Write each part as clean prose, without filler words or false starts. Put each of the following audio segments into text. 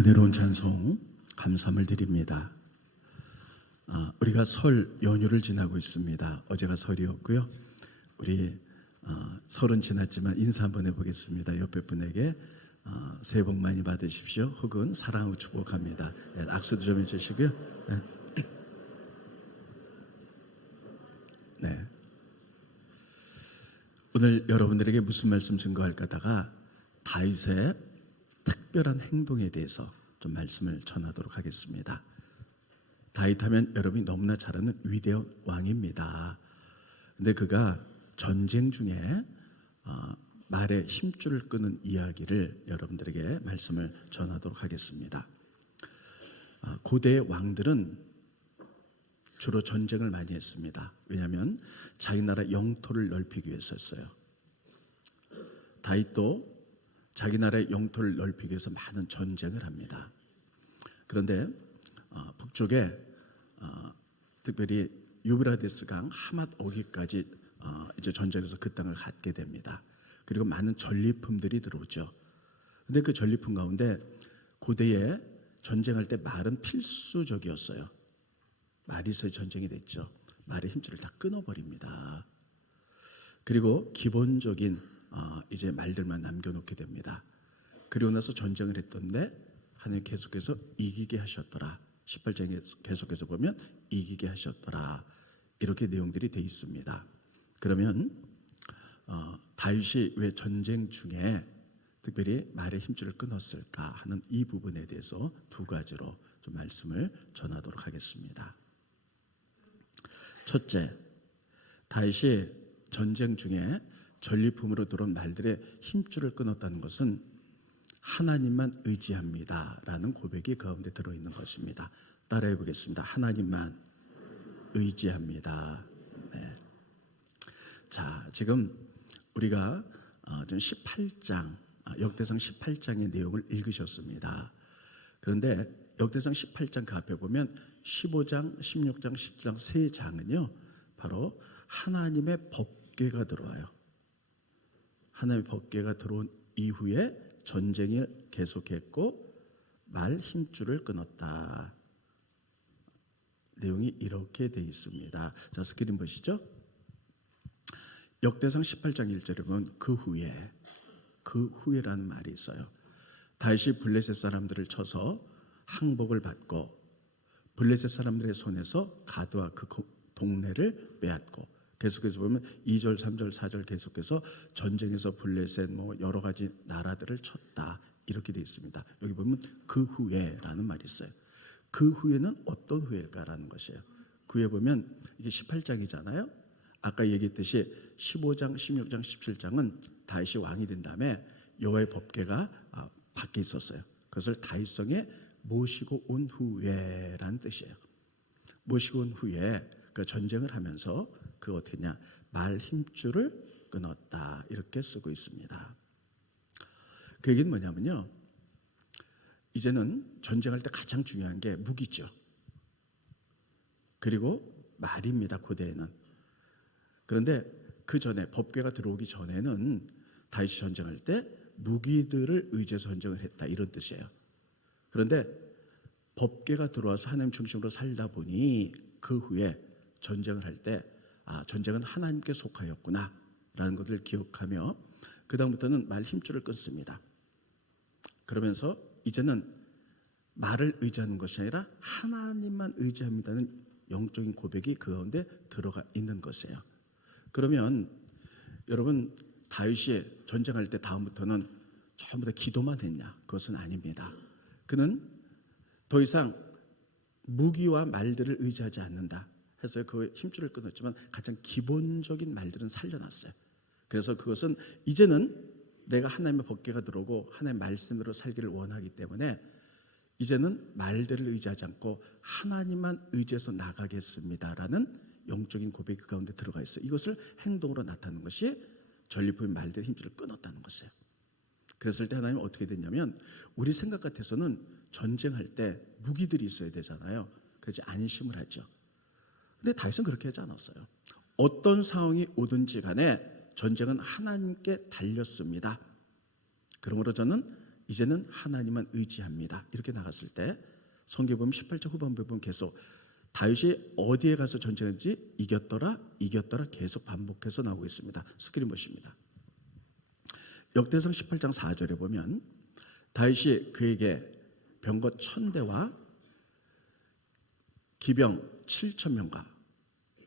은혜로운 찬송 감사함을 드립니다. 우리가 설 연휴를 지나고 있습니다. 어제가 설이었고요. 우리 설은 지났지만 인사 한번 해보겠습니다. 옆에 분에게 새해 복 많이 받으십시오. 혹은 사랑하고 축복합니다. 악수도 좀 해주시고요. 네. 오늘 여러분들에게 무슨 말씀 증거할까 하다가 다윗의 특별한 행동에 대해서 좀 말씀을 전하도록 하겠습니다. 다윗 하면 여러분이 너무나 잘 아는 위대한 왕입니다. 근데 그가 전쟁 중에 말에 힘줄을 끄는 이야기를 여러분들에게 말씀을 전하도록 하겠습니다. 고대의 왕들은 주로 전쟁을 많이 했습니다. 왜냐하면 자기 나라 영토를 넓히기 위해서였어요. 다윗도 자기 나라의 영토를 넓히기 위해서 많은 전쟁을 합니다. 그런데 북쪽에 특별히 유브라데스 강 하맛 어기까지 이제 전쟁에서 그 땅을 갖게 됩니다. 그리고 많은 전리품들이 들어오죠. 근데 그 전리품 가운데 고대에 전쟁할 때 말은 필수적이었어요. 말이 있어야 전쟁이 됐죠. 말의 힘줄을 다 끊어버립니다. 그리고 기본적인 이제 말들만 남겨놓게 됩니다. 그리고 나서 전쟁을 했던데 하나님 계속해서 이기게 하셨더라. 18장에 계속해서 보면 이기게 하셨더라. 이렇게 내용들이 돼 있습니다. 그러면 다윗이 왜 전쟁 중에 특별히 말의 힘줄을 끊었을까 하는 이 부분에 대해서 두 가지로 좀 말씀을 전하도록 하겠습니다. 첫째, 다윗이 전쟁 중에 전리품으로 들어온 말들의 힘줄을 끊었다는 것은 하나님만 의지합니다 라는 고백이 그 가운데 들어있는 것입니다. 따라해 보겠습니다. 하나님만 의지합니다. 네. 자, 지금 우리가 좀 18장 역대상 18장의 내용을 읽으셨습니다. 그런데 역대상 18장 그 앞에 보면 15장, 16장, 17장 세 장은요 바로 하나님의 법궤가 들어와요. 하나님의 법궤가 들어온 이후에 전쟁을 계속했고 말 힘줄을 끊었다. 내용이 이렇게 돼 있습니다. 자, 스크린 보시죠. 역대상 18장 1절에 보면 그 후에라는 말이 있어요. 다윗이 블레셋 사람들을 쳐서 항복을 받고 블레셋 사람들의 손에서 가드와 그 동네를 빼앗고 계속해서 보면 2절, 3절, 4절 계속해서 전쟁에서 블레셋 여러 가지 나라들을 쳤다. 이렇게 되어 있습니다. 여기 보면 그 후에라는 말이 있어요. 그 후에는 어떤 후일까라는 것이에요. 그 후에 보면 이게 18장이잖아요. 아까 얘기했듯이 15장, 16장, 17장은 다윗이 왕이 된 다음에 여호와의 법궤가 밖에 있었어요. 그것을 다윗성에 모시고 온 후에라는 뜻이에요. 모시고 온 후에 그 전쟁을 하면서 그 어떻게 했냐, 말 힘줄을 끊었다 이렇게 쓰고 있습니다. 그 얘기는 뭐냐면요, 이제는 전쟁할 때 가장 중요한 게 무기죠. 그리고 말입니다. 고대에는. 그런데 그 전에 법궤가 들어오기 전에는 다윗이 전쟁할 때 무기들을 의지해서 전쟁을 했다 이런 뜻이에요. 그런데 법궤가 들어와서 하나님 중심으로 살다 보니 그 후에 전쟁을 할 때 전쟁은 하나님께 속하였구나 라는 것을 기억하며 그 다음부터는 말 힘줄을 끊습니다. 그러면서 이제는 말을 의지하는 것이 아니라 하나님만 의지합니다는 영적인 고백이 그 가운데 들어가 있는 것이에요. 그러면 여러분, 다윗이 전쟁할 때 다음부터는 전부 다 기도만 했냐? 그것은 아닙니다. 그는 더 이상 무기와 말들을 의지하지 않는다 해서 그 힘줄을 끊었지만 가장 기본적인 말들은 살려놨어요. 그래서 그것은 이제는 내가 하나님의 법궤가 들어오고 하나님의 말씀으로 살기를 원하기 때문에 이제는 말들을 의지하지 않고 하나님만 의지해서 나가겠습니다라는 영적인 고백이 그 가운데 들어가 있어요. 이것을 행동으로 나타내는 것이 전리품의 말들의 힘줄을 끊었다는 것이에요. 그랬을 때 하나님은 어떻게 됐냐면, 우리 생각 같아서는 전쟁할 때 무기들이 있어야 되잖아요. 그래서 안심을 하죠. 근데 다윗은 그렇게 하지 않았어요. 어떤 상황이 오든지 간에 전쟁은 하나님께 달렸습니다. 그러므로 저는 이제는 하나님만 의지합니다. 이렇게 나갔을 때 성경 보면 18절 후반부에 보면 계속 다윗이 어디에 가서 전쟁했는지 이겼더라 계속 반복해서 나오고 있습니다. 스크린 보십니다. 역대상 18장 4절에 보면 다윗이 그에게 병거 1000대와 기병 7000명과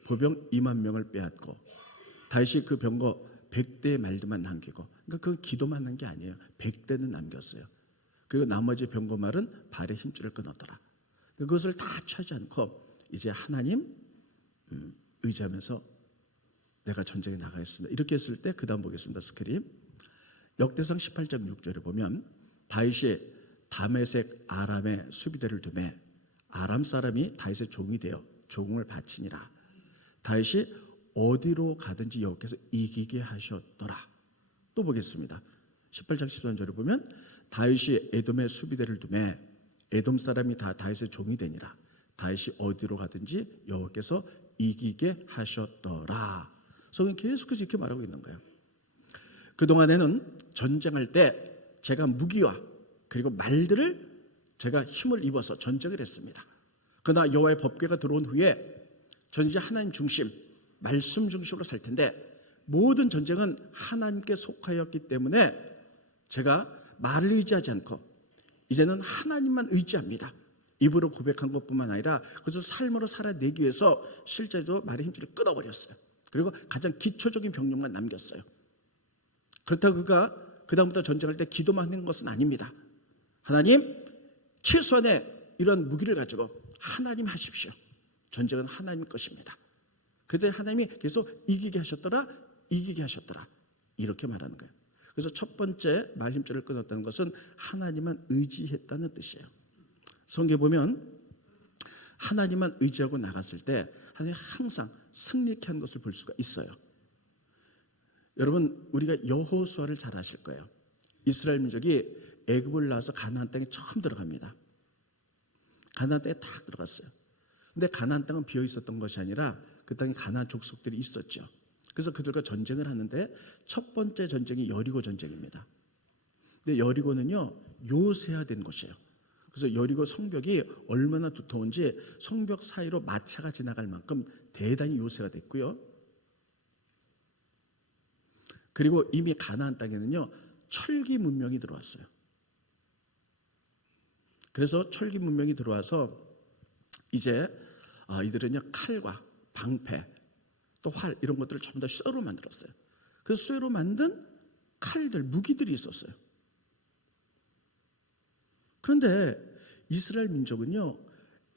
보병 2만 명을 빼앗고 다윗이 그 병거 100대의 말들만 남기고, 그러니까 그건 기도만 한 게 아니에요. 100대는 남겼어요. 그리고 나머지 병거 말은 발에 힘줄을 끊었더라. 그것을 다 취하지 않고 이제 하나님 의지하면서 내가 전쟁에 나가겠습니다. 이렇게 했을 때 그 다음 보겠습니다. 스크린. 역대상 18장 6절에 보면 다윗이 다메섹 아람의 수비대를 두매 아람 사람이 다윗의 종이 되어 종을 바치니라. 다윗이 어디로 가든지 여호와께서 이기게 하셨더라. 또 보겠습니다. 18장 13절에 보면 다윗이 에돔의 수비대를 두매 에돔 사람이 다 다윗의 종이 되니라. 다윗이 어디로 가든지 여호와께서 이기게 하셨더라. 성경이 계속해서 이렇게 말하고 있는 거예요. 그동안에는 전쟁할 때 제가 무기와 그리고 말들을 제가 힘을 입어서 전쟁을 했습니다. 그러나 여호와의 법궤가 들어온 후에 저는 이제 하나님 중심, 말씀 중심으로 살 텐데 모든 전쟁은 하나님께 속하였기 때문에 제가 말을 의지하지 않고 이제는 하나님만 의지합니다. 입으로 고백한 것뿐만 아니라 그래서 삶으로 살아내기 위해서 실제로 말의 힘줄을 끊어버렸어요. 그리고 가장 기초적인 병력만 남겼어요. 그렇다고 그가 그 다음부터 전쟁할 때 기도만 하는 것은 아닙니다. 하나님, 최소한의 이런 무기를 가지고 하나님 하십시오. 전쟁은 하나님 것입니다. 그때 하나님이 계속 이기게 하셨더라 이렇게 말하는 거예요. 그래서 첫 번째 말 힘줄을 끊었다는 것은 하나님만 의지했다는 뜻이에요. 성경에 보면 하나님만 의지하고 나갔을 때 하나님이 항상 승리케 한 것을 볼 수가 있어요. 여러분, 우리가 여호수아를 잘 아실 거예요. 이스라엘 민족이 애굽을 나와서 가나안 땅에 처음 들어갑니다. 가나안 땅에 딱 들어갔어요. 근데 가나안 땅은 비어 있었던 것이 아니라 그 땅에 가나안 족속들이 있었죠. 그래서 그들과 전쟁을 하는데 첫 번째 전쟁이 여리고 전쟁입니다. 근데 여리고는요 요새화된 곳이에요. 그래서 여리고 성벽이 얼마나 두터운지 성벽 사이로 마차가 지나갈 만큼 대단히 요새가 됐고요. 그리고 이미 가나안 땅에는요 철기 문명이 들어왔어요. 그래서 철기 문명이 들어와서 이제 이들은요 칼과 방패 또 활 이런 것들을 전부 다 쇠로 만들었어요. 그래서 쇠로 만든 칼들, 무기들이 있었어요. 그런데 이스라엘 민족은요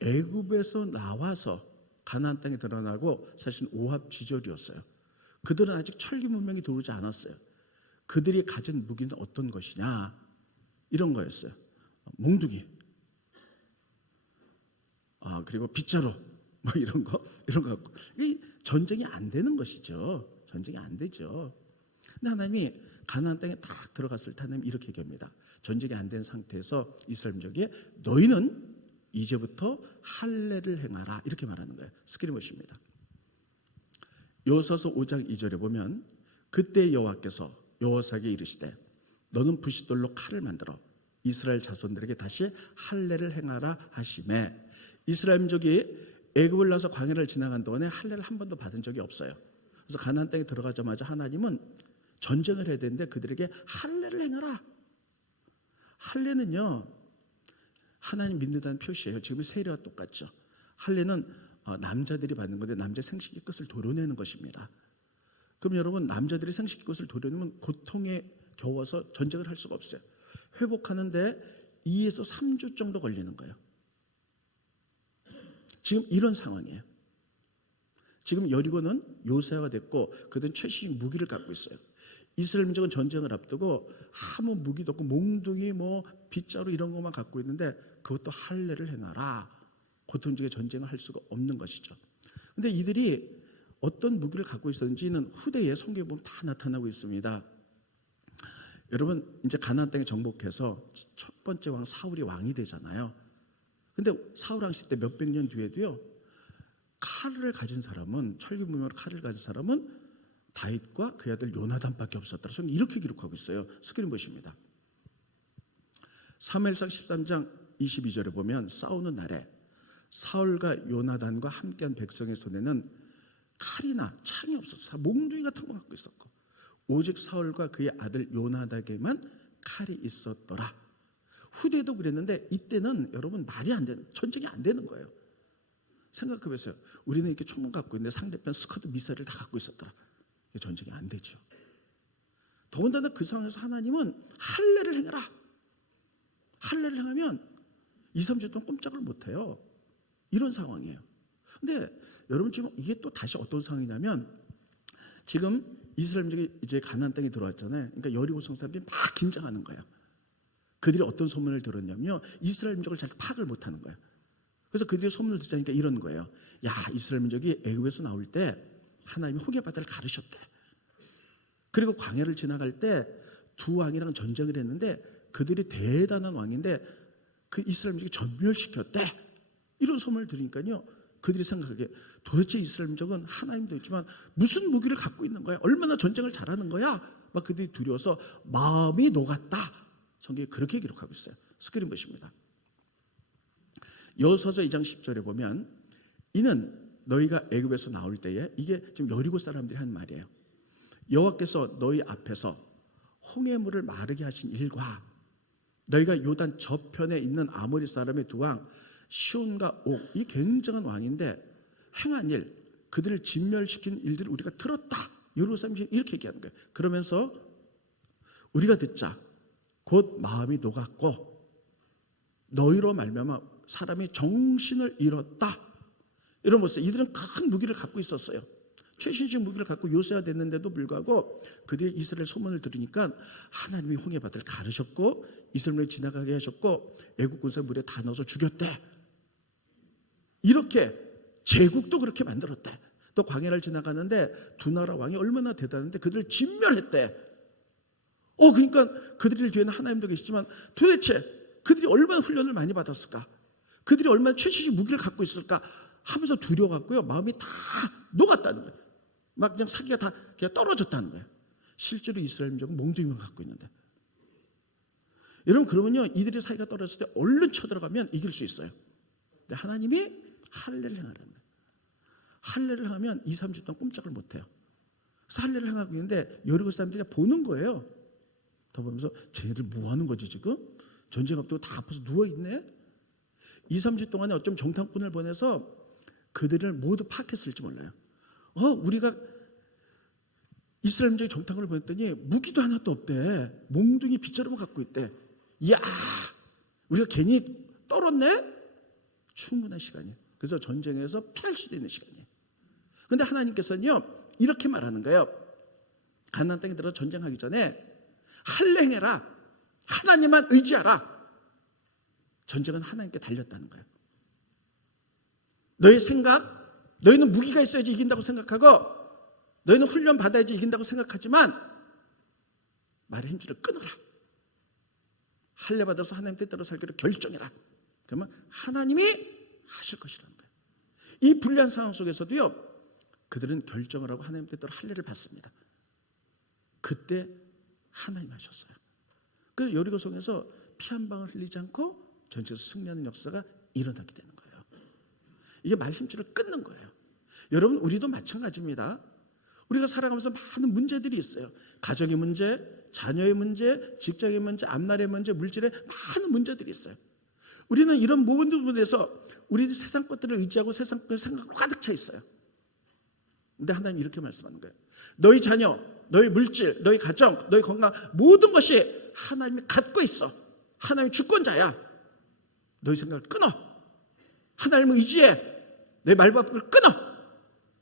애굽에서 나와서 가나안 땅에 드러나고 사실은 오합지졸이었어요. 그들은 아직 철기 문명이 들어오지 않았어요. 그들이 가진 무기는 어떤 것이냐 이런 거였어요. 몽두기, 그리고 빗자루 뭐 이런 거 갖고 이 전쟁이 안 되는 것이죠. 전쟁이 안 되죠. 근데 하나님이 가나안 땅에 딱 들어갔을 때 하나님 이렇게 얘기합니다. 전쟁이 안 된 상태에서 이스라엘 민족이 너희는 이제부터 할례를 행하라 이렇게 말하는 거예요. 스크린 보십니다. 여호수아서 5장 2절에 보면 그때 여호와께서 여호수아에게 이르시되 너는 부싯돌로 칼을 만들어 이스라엘 자손들에게 다시 할례를 행하라 하시매 이스라엘 민족이 애굽을 나서 광야를 지나간 동안에 할례를 한 번도 받은 적이 없어요. 그래서 가나안 땅에 들어가자마자 하나님은 전쟁을 해야 되는데 그들에게 할례를 행하라. 할례는요 하나님 믿는다는 표시예요. 지금의 세례와 똑같죠. 할례는 남자들이 받는 건데 남자 생식기 끝을 도려내는 것입니다. 그럼 여러분 남자들이 생식기 끝을 도려내면 고통에 겨워서 전쟁을 할 수가 없어요. 회복하는데 2에서 3주 정도 걸리는 거예요. 지금 이런 상황이에요. 지금 여리고는 요새화가 됐고 그들은 최신 무기를 갖고 있어요. 이스라엘 민족은 전쟁을 앞두고 아무 무기도 없고 몽둥이 뭐 빗자루 이런 것만 갖고 있는데 그것도 할례를 행하라. 고통적인 전쟁을 할 수가 없는 것이죠. 그런데 이들이 어떤 무기를 갖고 있었는지는 후대에 성경에 보면 다 나타나고 있습니다. 여러분 이제 가나안 땅에 정복해서 첫 번째 왕 사울이 왕이 되잖아요. 근데 사울 왕시 때 몇백 년 뒤에도요 칼을 가진 사람은 철기 문명으로 칼을 가진 사람은 다윗과 그의 아들 요나단밖에 없었다. 저는 이렇게 기록하고 있어요. 스크린 보십니다. 사무엘상 13장 22절에 보면 싸우는 날에 사울과 요나단과 함께한 백성의 손에는 칼이나 창이 없었어. 몽둥이 같은 거 갖고 있었고 오직 사울과 그의 아들 요나단에게만 칼이 있었더라. 후대도 그랬는데 이때는 여러분 말이 안 되는, 전쟁이 안 되는 거예요. 생각해보세요. 우리는 이렇게 총만 갖고 있는데 상대편 스커드 미사일을 다 갖고 있었더라. 이게 전쟁이 안 되죠. 더군다나 그 상황에서 하나님은 할례를 행해라. 할례를 행하면 2, 3주 동안 꼼짝을 못해요. 이런 상황이에요. 근데 여러분 지금 이게 또 다시 어떤 상황이냐면 지금 이스라엘 민족이 이제 가나안 땅에 들어왔잖아요. 그러니까 여리고 성 사람들이 막 긴장하는 거예요. 그들이 어떤 소문을 들었냐면요, 이스라엘 민족을 잘 파악을 못하는 거예요. 그래서 그들이 소문을 듣자니까 이런 거예요. 야, 이스라엘 민족이 애굽에서 나올 때 하나님이 홍해 바다를 가르셨대. 그리고 광야를 지나갈 때 두 왕이랑 전쟁을 했는데 그들이 대단한 왕인데 그 이스라엘 민족이 전멸시켰대. 이런 소문을 들으니까요, 그들이 생각하기에 도대체 이스라엘 민족은 하나님도 있지만 무슨 무기를 갖고 있는 거야? 얼마나 전쟁을 잘하는 거야? 막 그들이 두려워서 마음이 녹았다. 성경이 그렇게 기록하고 있어요. 스크린 보십니다. 여호수아서 2장 10절에 보면 이는 너희가 애굽에서 나올 때에, 이게 지금 여리고 사람들이 한 말이에요. 여호와께서 너희 앞에서 홍해물을 마르게 하신 일과 너희가 요단 저편에 있는 아모리 사람의 두 왕 시온과 옥, 이 굉장한 왕인데 행한 일, 그들을 진멸시킨 일들을 우리가 들었다. 여리고 사람들이 이렇게 얘기하는 거예요. 그러면서 우리가 듣자 곧 마음이 녹았고 너희로 말미암아 사람이 정신을 잃었다. 이런 모습. 이들은 큰 무기를 갖고 있었어요. 최신식 무기를 갖고 요새화 됐는데도 불구하고 그들이 이스라엘 소문을 들으니까 하나님이 홍해 바다를 가르셨고 이스라엘을 지나가게 하셨고 애국 군사 물에 다 넣어서 죽였대. 이렇게 제국도 그렇게 만들었대. 또 광야를 지나가는데 두 나라 왕이 얼마나 대단한데 그들을 진멸했대. 그러니까 그들 뒤에는 하나님도 계시지만 도대체 그들이 얼마나 훈련을 많이 받았을까? 그들이 얼마나 최신식 무기를 갖고 있을까? 하면서 두려워갖고요, 마음이 다 녹았다는 거예요. 막 그냥 사기가 다 그냥 떨어졌다는 거예요. 실제로 이스라엘 민족은 몽둥이만 갖고 있는데. 여러분, 그러면요, 이들이 사기가 떨어졌을 때 얼른 쳐들어가면 이길 수 있어요. 근데 하나님이 할례를 행하라는 거예요. 할례를 하면 2, 3주 동안 꼼짝을 못해요. 그래서 할례를 행하고 있는데 여리고 사람들이 보는 거예요. 더 보면서 쟤네들 뭐 하는 거지 지금? 전쟁 앞두고 다 아파서 누워있네? 2, 3주 동안에 어쩜 정탐꾼을 보내서 그들을 모두 파악했을지 몰라요. 우리가 이스라엘 민족이 정탐꾼을 보냈더니 무기도 하나도 없대. 몽둥이 빗자루만 갖고 있대. 이야, 우리가 괜히 떨었네? 충분한 시간이에요. 그래서 전쟁에서 피할 수도 있는 시간이에요. 그런데 하나님께서는요, 이렇게 말하는 거예요. 가나안 땅에 들어 전쟁하기 전에 할례 행해라. 하나님만 의지하라. 전쟁은 하나님께 달렸다는 거예요. 너의 생각, 너희는 무기가 있어야지 이긴다고 생각하고 너희는 훈련 받아야지 이긴다고 생각하지만 말의 힘줄을 끊어라. 할례 받아서 하나님 뜻대로 살기로 결정해라. 그러면 하나님이 하실 것이라는 거예요. 이 불리한 상황 속에서도요, 그들은 결정을 하고 하나님 뜻대로 할례를 받습니다. 그때 하나님 하셨어요. 그래서 여리고성에서 피 한 방울 흘리지 않고 전체에서 승리하는 역사가 일어나게 되는 거예요. 이게 말 힘줄을 끊는 거예요. 여러분, 우리도 마찬가지입니다. 우리가 살아가면서 많은 문제들이 있어요. 가정의 문제, 자녀의 문제, 직장의 문제, 앞날의 문제, 물질의 많은 문제들이 있어요. 우리는 이런 모든 부분에서 우리 세상 것들을 의지하고 세상 것들 생각으로 가득 차 있어요. 근데 하나님 이렇게 말씀하는 거예요. 너희 자녀, 너희 물질, 너희 가정, 너희 건강, 모든 것이 하나님이 갖고 있어. 하나님이 주권자야. 너희 생각을 끊어. 하나님을 의지해. 내 말밥을 끊어.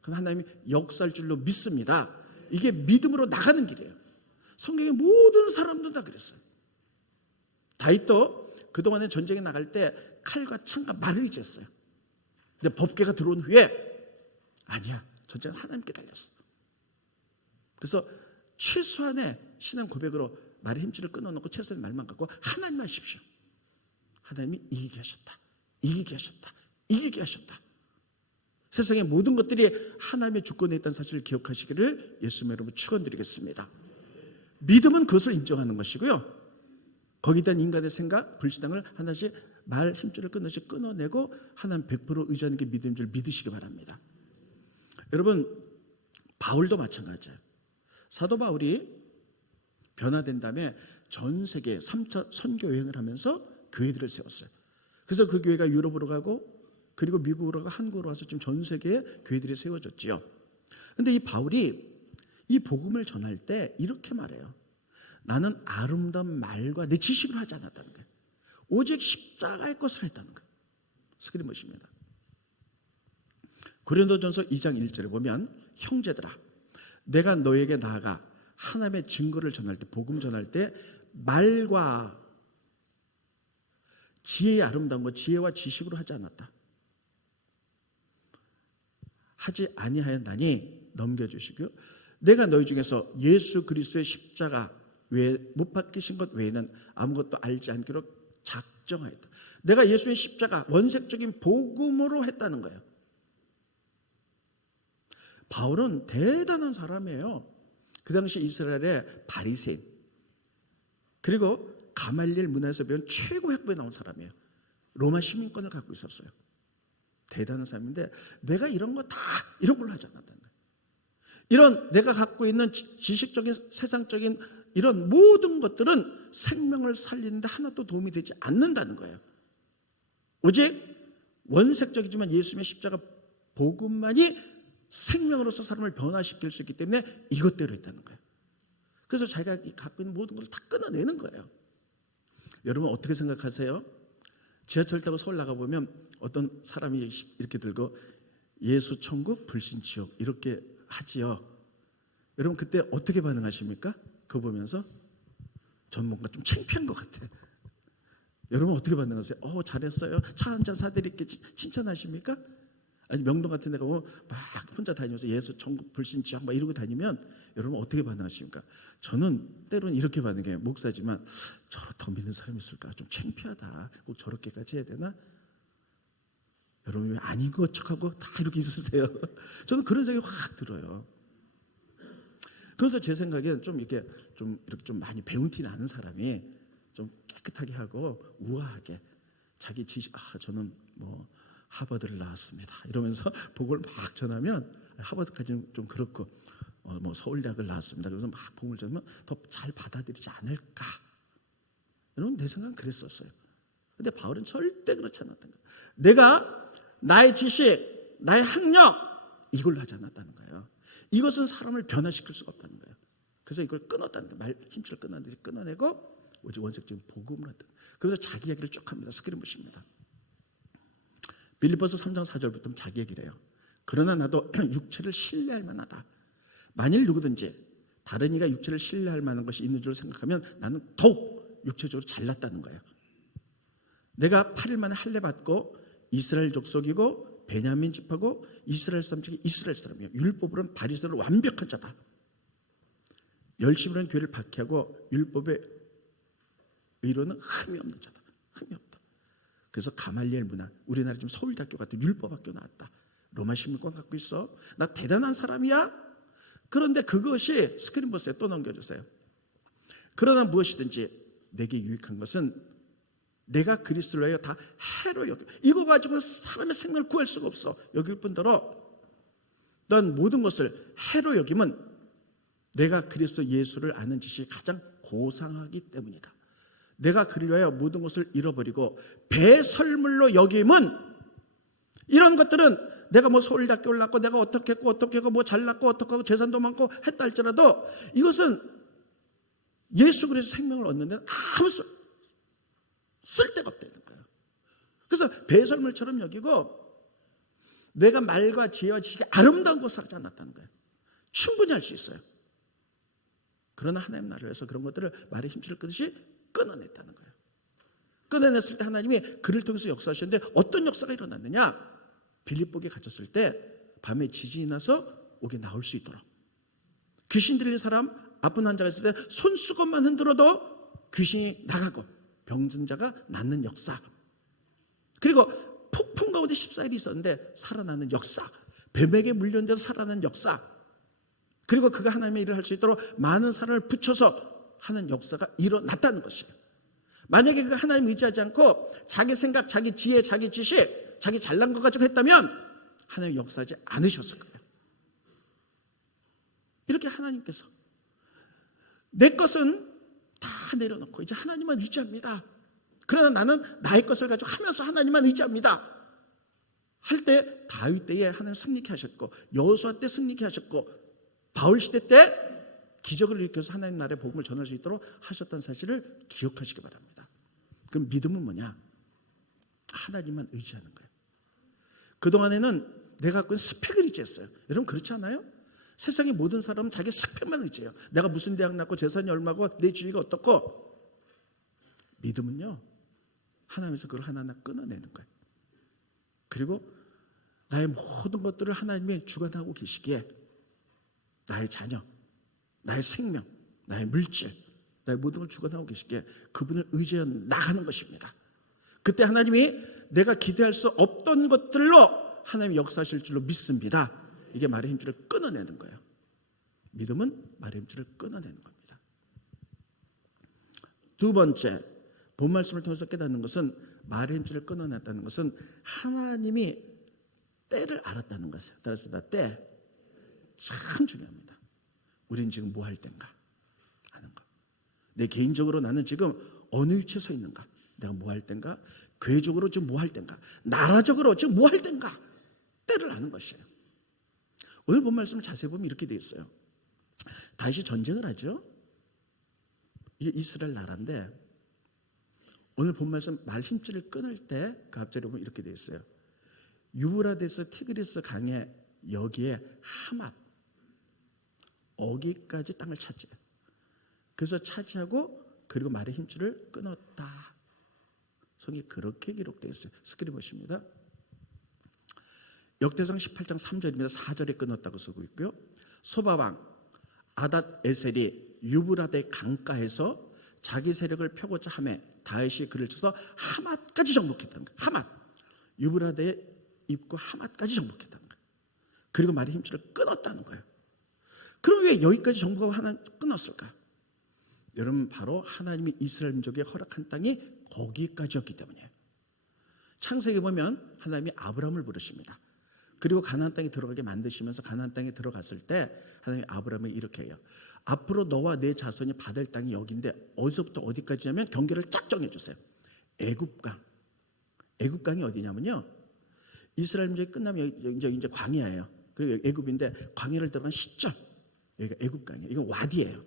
그럼 하나님이 역사할 줄로 믿습니다. 이게 믿음으로 나가는 길이에요. 성경의 모든 사람들은 다 그랬어요. 다윗도 그동안에 전쟁에 나갈 때 칼과 창과 말을 의지했어요. 근데 법궤가 들어온 후에 아니야, 전쟁은 하나님께 달렸어. 그래서 최소한의 신앙 고백으로 말의 힘줄을 끊어놓고 최소한의 말만 갖고 하나님 하십시오. 하나님이 이기게 하셨다. 이기게 하셨다. 이기게 하셨다. 세상의 모든 것들이 하나님의 주권에 있다는 사실을 기억하시기를 예수님의 이름으로 축원드리겠습니다. 믿음은 그것을 인정하는 것이고요. 거기에 대한 인간의 생각, 불신앙을 하나씩 말 힘줄을 끊어씩 끊어내고 하나님 100% 의지하는 게 믿음인 줄 믿으시기 바랍니다. 여러분, 바울도 마찬가지예요. 사도 바울이 변화된 다음에 전 세계 3차 선교 여행을 하면서 교회들을 세웠어요. 그래서 그 교회가 유럽으로 가고 그리고 미국으로 가고 한국으로 와서 지금 전 세계에 교회들이 세워졌지요. 그런데 이 바울이 이 복음을 전할 때 이렇게 말해요. 나는 아름다운 말과 내 지식으로 하지 않았다는 거예요. 오직 십자가의 것을 했다는 거예요. 스크린 보십니다. 고린도전서 2장 1절에 보면 형제들아 내가 너에게 나아가 하나님의 증거를 전할 때 복음 전할 때 말과 지혜의 아름다운 것 지혜와 지식으로 하지 않았다. 하지 아니하였나니 넘겨주시고요. 내가 너희 중에서 예수 그리스도의 십자가 외에 못 박히신 것 외에는 아무것도 알지 않기로 작정하였다. 내가 예수의 십자가 원색적인 복음으로 했다는 거예요. 바울은 대단한 사람이에요. 그 당시 이스라엘의 바리새인 그리고 가말리엘 문화에서 배운 최고 학부에 나온 사람이에요. 로마 시민권을 갖고 있었어요. 대단한 사람인데 내가 이런 거 다 이런 걸로 하지 않았다는 거예요. 이런 내가 갖고 있는 지식적인 세상적인 이런 모든 것들은 생명을 살리는데 하나도 도움이 되지 않는다는 거예요. 오직 원색적이지만 예수님의 십자가 복음만이 생명으로서 사람을 변화시킬 수 있기 때문에 이것대로 했다는 거예요. 그래서 자기가 갖고 있는 모든 걸 다 끊어내는 거예요. 여러분 어떻게 생각하세요? 지하철 타고 서울 나가보면 어떤 사람이 이렇게 들고 예수 천국 불신 지옥 이렇게 하지요. 여러분 그때 어떻게 반응하십니까? 그거 보면서 전 뭔가 좀 창피한 것 같아요. 여러분 어떻게 반응하세요? 잘했어요. 차 한잔 사드릴게 칭찬하십니까? 아니 명동 같은 데 가면 막 혼자 다니면서 예수 천국 불신 지옥 막 이러고 다니면 여러분 어떻게 반응하십니까? 저는 때로는 이렇게 반응해요. 목사지만 저런 더 믿는 사람이 있을까? 좀 창피하다. 꼭 저렇게까지 해야 되나? 여러분 왜 아닌 것 척하고 다 이렇게 있으세요? 저는 그런 생각이 확 들어요. 그래서 제 생각엔 좀 이렇게 좀 많이 배운 티 나는 사람이 좀 깨끗하게 하고 우아하게 자기 지식 저는 뭐 하버드를 나왔습니다 이러면서 복을 막 전하면 하버드까지는 좀 그렇고 뭐 서울대학을 나왔습니다. 그래서 막 복을 전하면 더 잘 받아들이지 않을까. 여러분 내 생각은 그랬었어요. 근데 바울은 절대 그렇지 않았던 거예요. 내가 나의 지식, 나의 학력 이걸로 하지 않았다는 거예요. 이것은 사람을 변화시킬 수가 없다는 거예요. 그래서 이걸 끊었다는 거예요. 말 힘줄 끊었는데 끊어내고 오직 원색적인 복음을 했다. 그래서 자기 얘기를 쭉 합니다. 스크린 보십니다. 빌립보서 3장 4절부터 자기 얘기를 해요. 그러나 나도 육체를 신뢰할 만하다. 만일 누구든지 다른 이가 육체를 신뢰할 만한 것이 있는 줄 생각하면 나는 더욱 육체적으로 잘났다는 거예요. 내가 8일 만에 할례 받고 이스라엘 족속이고 베냐민 집하고 이스라엘 사람 중에 이스라엘 사람이에요. 율법으로는 바리새인으로 완벽한 자다. 열심으로는 교회를 박해하고 율법의 의로는 흠이 없는 자다. 흠이 없다. 그래서 가말리엘 문화, 우리나라 지금 서울대학교 같은 율법학교 나왔다. 로마 시민권 갖고 있어. 나 대단한 사람이야. 그런데 그것이 스크린 보세요. 또 넘겨주세요. 그러나 무엇이든지 내게 유익한 것은 내가 그리스도로 하여 다 해로 여겨. 이거 가지고 사람의 생명을 구할 수가 없어. 여길 뿐더러 넌 모든 것을 해로 여기면 내가 그리스도 예수를 아는 지식이 가장 고상하기 때문이다. 내가 그를 위하여 모든 것을 잃어버리고 배설물로 여김은 이런 것들은 내가 뭐 서울대학교 올랐고 내가 어떻게 했고 뭐 잘났고 어떻게 하고 재산도 많고 했다 할지라도 이것은 예수 그리스도 생명을 얻는 데는 아무 쓸데가 없다는 거예요. 그래서 배설물처럼 여기고 내가 말과 지혜와 지식이 아름다운 것을 하지 않았다는 거예요. 충분히 할 수 있어요. 그러나 하나님 나라를 위해서 그런 것들을 말의 힘줄을 끄듯이 끊어냈다는 거예요. 끊어냈을 때 하나님이 그를 통해서 역사하셨는데 어떤 역사가 일어났느냐? 빌립보에 갇혔을 때 밤에 지진이 나서 옥에 나올 수 있도록, 귀신 들린 사람, 아픈 환자가 있을 때 손수건만 흔들어도 귀신이 나가고 병든 자가 낫는 역사, 그리고 폭풍 가운데 14일이 있었는데 살아나는 역사, 뱀에게 물렸는데도 살아나는 역사, 그리고 그가 하나님의 일을 할 수 있도록 많은 사람을 붙여서 하는 역사가 일어났다는 것이에요. 만약에 그 하나님 의지하지 않고 자기 생각, 자기 지혜, 자기 지식, 자기 잘난 것 가지고 했다면 하나님 역사하지 않으셨을 거예요. 이렇게 하나님께서 내 것은 다 내려놓고 이제 하나님만 의지합니다. 그러나 나는 나의 것을 가지고 하면서 하나님만 의지합니다. 할 때 다윗 때에 하나님 승리케 하셨고 여호수아 때 승리케 하셨고 바울 시대 때 기적을 일으켜서 하나님 나라의 복음을 전할 수 있도록 하셨다는 사실을 기억하시기 바랍니다. 그럼 믿음은 뭐냐? 하나님만 의지하는 거예요. 그동안에는 내가 갖고 있는 스펙을 의지했어요. 여러분 그렇지 않아요? 세상의 모든 사람은 자기 스펙만 의지해요. 내가 무슨 대학 나고 재산이 얼마고 내 주위가 어떻고. 믿음은요 하나님에서 그걸 하나하나 끊어내는 거예요. 그리고 나의 모든 것들을 하나님이 주관하고 계시기에 나의 자녀, 나의 생명, 나의 물질, 나의 모든 걸 주관하고 계시기에 그분을 의지해 나가는 것입니다. 그때 하나님이 내가 기대할 수 없던 것들로 하나님이 역사하실 줄로 믿습니다. 이게 말의 힘줄을 끊어내는 거예요. 믿음은 말의 힘줄을 끊어내는 겁니다. 두 번째, 본 말씀을 통해서 깨닫는 것은 말의 힘줄을 끊어냈다는 것은 하나님이 때를 알았다는 것이에요. 따라서 때 참 중요합니다. 우린 지금 뭐 할 땐가 아는 거. 내 개인적으로 나는 지금 어느 위치에 서 있는가, 내가 뭐 할 땐가, 교회적으로 지금 뭐 할 땐가, 나라적으로 지금 뭐 할 땐가, 때를 아는 것이에요. 오늘 본 말씀을 자세히 보면 이렇게 되어 있어요. 다시 전쟁을 하죠. 이게 이스라엘 나라인데 오늘 본 말씀 말 힘줄을 끊을 때 그 앞절에 보면 이렇게 되어 있어요. 유브라데스 티그리스 강에 여기에 하맛 어기까지 땅을 차지해요. 그래서 차지하고 그리고 말의 힘줄을 끊었다. 성경이 그렇게 기록되어 있어요. 스크린 보십니다. 역대상 18장 3절입니다. 4절에 끊었다고 쓰고 있고요. 소바왕 아닷 에셀이 유브라데 강가에서 자기 세력을 펴고자 하며 다윗이 그를 쳐서 하맛까지 정복했다는 거예요. 하맛, 유브라데에 입고 하맛까지 정복했다는 거예요. 그리고 말의 힘줄을 끊었다는 거예요. 그럼 왜 여기까지 정복하고 하나 끊었을까? 여러분 바로 하나님이 이스라엘 민족에 허락한 땅이 거기까지였기 때문이에요. 창세기 보면 하나님이 아브라함을 부르십니다. 그리고 가나안 땅에 들어가게 만드시면서 가나안 땅에 들어갔을 때 하나님이 아브라함을 이렇게 해요. 앞으로 너와 내 자손이 받을 땅이 여기인데 어디서부터 어디까지냐면 경계를 쫙 정해주세요. 애굽강. 애굽강이 어디냐면요. 이스라엘 민족이 끝나면 이제 광야예요. 그리고 애굽인데 광야를 들어간 시점. 여기가 애굽강이에요. 이건 와디예요.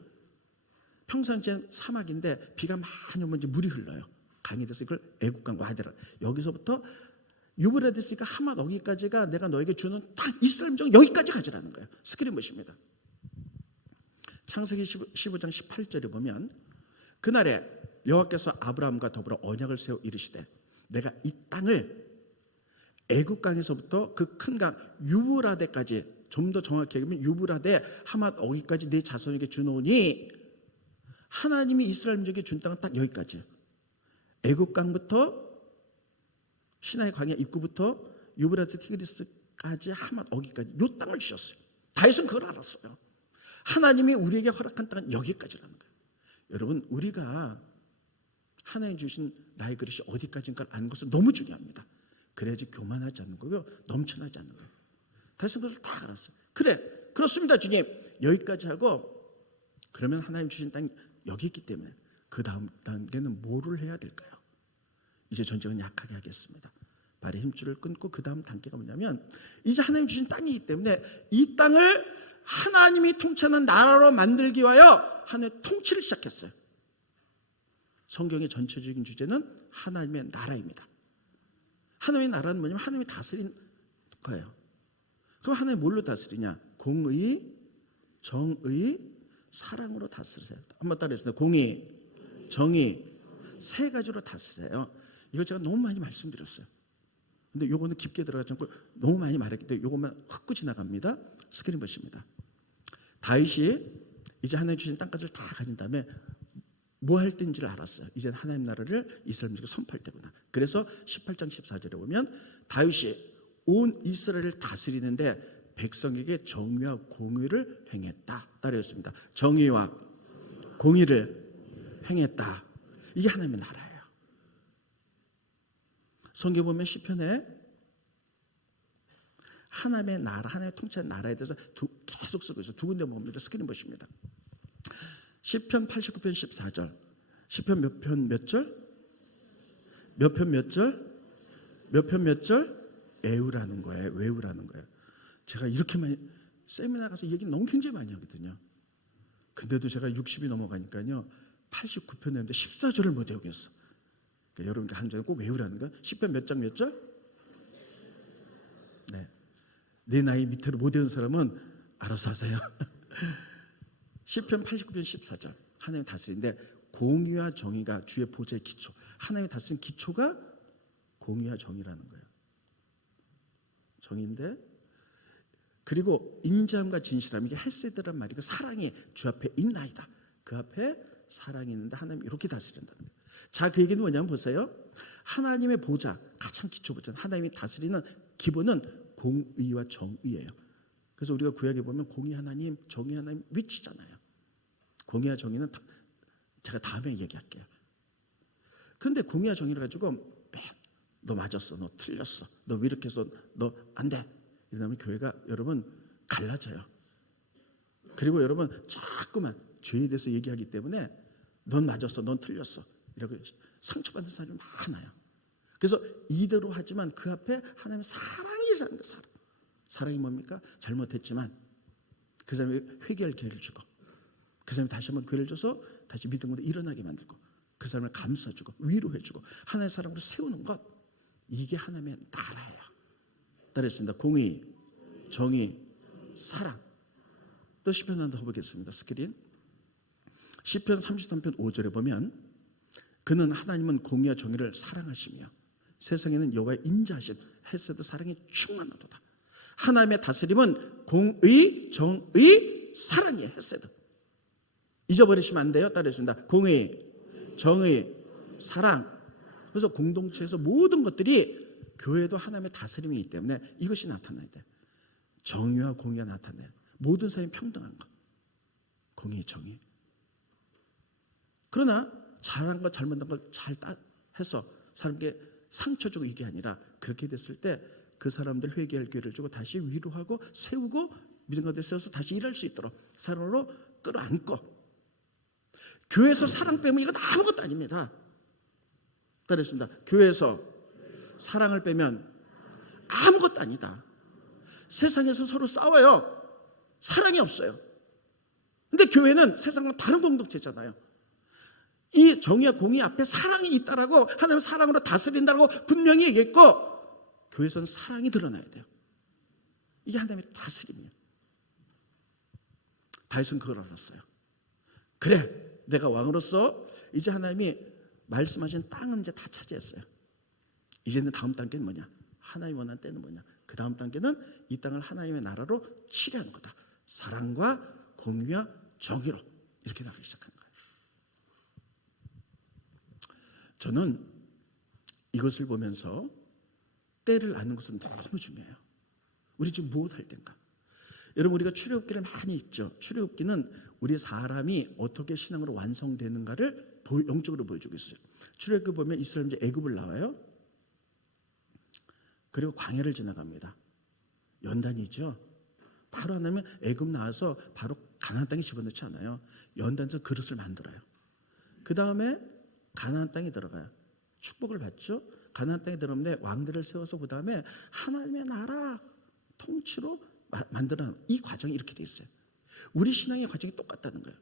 평상시엔 사막인데 비가 많이 오면 이제 물이 흘러요. 강이 돼서 이걸 애굽강 와디라. 여기서부터 유브라데스가 하맛 어기까지가 내가 너에게 주는 딱 이스라엘 민족 여기까지 가지라는 거예요. 스크린 보십니다. 창세기 15장 18절에 보면 그날에 여호와께서 아브라함과 더불어 언약을 세워 이르시되 내가 이 땅을 애굽강에서부터 그 큰 강 유브라데까지 좀 더 정확히 얘기하면 유브라데 하맛 어기까지 내 자손에게 주노니 하나님이 이스라엘 민족에게 준 땅은 딱 여기까지. 애굽강부터 시나이 광야 입구부터 유브라데 티그리스까지 하맛 어기까지 이 땅을 주셨어요. 다윗은 그걸 알았어요. 하나님이 우리에게 허락한 땅은 여기까지라는 거예요. 여러분 우리가 하나님 주신 나의 그릇이 어디까지인가를 아는 것은 너무 중요합니다. 그래야지 교만하지 않는 거고요. 넘쳐나지 않는 거예요. 다윗은 그걸 다 알았어요. 그래 그렇습니다 주님. 여기까지 하고 그러면 하나님 주신 땅이 여기 있기 때문에 그 다음 단계는 뭐를 해야 될까요? 이제 전쟁은 약하게 하겠습니다. 발의 힘줄을 끊고 그 다음 단계가 뭐냐면 이제 하나님 주신 땅이기 때문에 이 땅을 하나님이 통치하는 나라로 만들기 위하여 하나님의 통치를 시작했어요. 성경의 전체적인 주제는 하나님의 나라입니다. 하나님의 나라는 뭐냐면 하나님이 다스린 거예요. 그럼 하나님이 뭘로 다스리냐? 공의, 정의, 사랑으로 다스리세요. 한번 따라해주세요. 공의, 정의, 세 가지로 다스려요. 이거 제가 너무 많이 말씀드렸어요. 근데 요거는 깊게 들어가지 않고 너무 많이 말했기 때문에 요것만 훑고 지나갑니다. 스크린 보십니다. 다윗이 이제 하나님 주신 땅까지 다 가진 다음에 뭐 할 때인지를 알았어요. 이제 하나님 나라를 이스라엘 민족에 선포할 때구나. 그래서 18장 14절에 보면 다윗이 온 이스라엘을 다스리는데 백성에게 정의와 공의를 행했다. 따라했습니다. 정의와 공의를 행했다. 이게 하나님의 나라예요. 성경 보면 시편에 하나님의 나라, 하나님의 통치하는 나라에 대해서 계속 쓰고 있어요. 두 군데 봅니다. 스크린 보십니다. 시편 89편 14절. 시편 몇 편 몇 절? 몇 편 몇 절? 몇 편 몇 절? 애우라는 거예요. 외우라는 거예요. 제가 이렇게 많이 세미나 가서 얘기 너무 굉장히 많이 하거든요. 근데도 제가 60이 넘어가니까요 89편 했는데 14절을 못 외우겠어. 그러니까 여러분께 한 장에 꼭 외우라는 거예요. 시편 몇 장 몇 절? 네. 내 나이 밑으로 못 외운 사람은 알아서 하세요. 시편 89편 14절. 하나님의 다스리는데 공의와 정의가 주의 보좌의 기초. 하나님의 다스리는 기초가 공의와 정의라는 거예요. 정의인데, 그리고 인자함과 진실함, 이게 헤세드란 말이고 사랑이 주 앞에 있나이다. 그 앞에 사랑이 있는데 하나님 이렇게 다스린다는 거예요. 자, 그 얘기는 뭐냐면 보세요. 하나님의 보좌, 가장 기초 보좌, 하나님이 다스리는 기본은 공의와 정의예요. 그래서 우리가 구약에 보면 공의 하나님, 정의 하나님 위치잖아요. 공의와 정의는 제가 다음에 얘기할게요. 그런데 공의와 정의를 가지고 너 맞았어, 너 틀렸어, 너 왜 이렇게 해서 너 안 돼, 이러면 교회가 여러분 갈라져요. 그리고 여러분 자꾸만 죄에 대해서 얘기하기 때문에 넌 맞았어, 넌 틀렸어 이렇게 상처받는 사람이 많아요. 그래서 이대로 하지만 그 앞에 하나님의 사랑이라는 거, 사랑이 뭡니까? 잘못했지만 그 사람이 회개할 기회를 주고 그 사람이 다시 한번 기회를 줘서 다시 믿음으로 일어나게 만들고 그 사람을 감싸주고 위로해주고 하나님의 사랑으로 세우는 것, 이게 하나님의 나라예요. 따르겠습니다. 공의, 정의, 사랑. 또 시편 하나 더 보겠습니다. 스크린. 시편 33편 5절에 보면 그는 하나님은 공의와 정의를 사랑하시며 세상에는 여호와의 인자하심, 헤세드 사랑이 충만하도다. 하나님의 다스림은 공의, 정의, 사랑이에요. 헤세드. 잊어버리시면 안 돼요. 따르겠습니다. 공의, 정의, 사랑. 그래서 공동체에서 모든 것들이, 교회도 하나님의 다스림이기 때문에 이것이 나타나야 돼요. 정의와 공의가 나타나요. 모든 사람이 평등한 것. 공의, 정의. 그러나 잘한 것 잘못한 걸 잘 해서 사람에게 상처 주고 이게 아니라, 그렇게 됐을 때 그 사람들 회개할 기회를 주고 다시 위로하고 세우고 믿음 가운데 세워서 다시 일할 수 있도록 사랑으로 끌어안고. 교회에서 사랑 빼면 이건 아무것도 아닙니다. 따르겠습니다. 교회에서 사랑을 빼면 아무것도 아니다. 세상에서 서로 싸워요. 사랑이 없어요. 근데 교회는 세상과 다른 공동체잖아요. 이 정의와 공의 앞에 사랑이 있다라고, 하나님 사랑으로 다스린다고 분명히 얘기했고, 교회에서는 사랑이 드러나야 돼요. 이게 하나님의 다스림이에요. 다윗은 그걸 알았어요. 그래, 내가 왕으로서 이제 하나님이 말씀하신 땅은 이제 다 차지했어요. 이제는 다음 단계는 뭐냐? 하나님 원하는 때는 뭐냐? 그 다음 단계는 이 땅을 하나님의 나라로 치려는 거다. 사랑과 공의와 정의로 이렇게 나가기 시작한 거예요. 저는 이것을 보면서 때를 아는 것은 너무 중요해요. 우리 지금 무엇 할 때인가? 여러분, 우리가 출애굽기를 많이 읽죠. 출애굽기는 우리 사람이 어떻게 신앙으로 완성되는가를 영적으로 보여주고 있어요. 출애굽기 보면 이스라엘 이제 애굽을 나와요. 그리고 광야를 지나갑니다. 연단이죠. 바로 하나면 애굽 나와서 바로 가나안 땅에 집어넣지 않아요. 연단에서 그릇을 만들어요. 그 다음에 가나안 땅에 들어가요. 축복을 받죠. 가나안 땅에 들어오는데 왕들을 세워서 그 다음에 하나님의 나라 통치로 만드는 이 과정이 이렇게 돼 있어요. 우리 신앙의 과정이 똑같다는 거예요.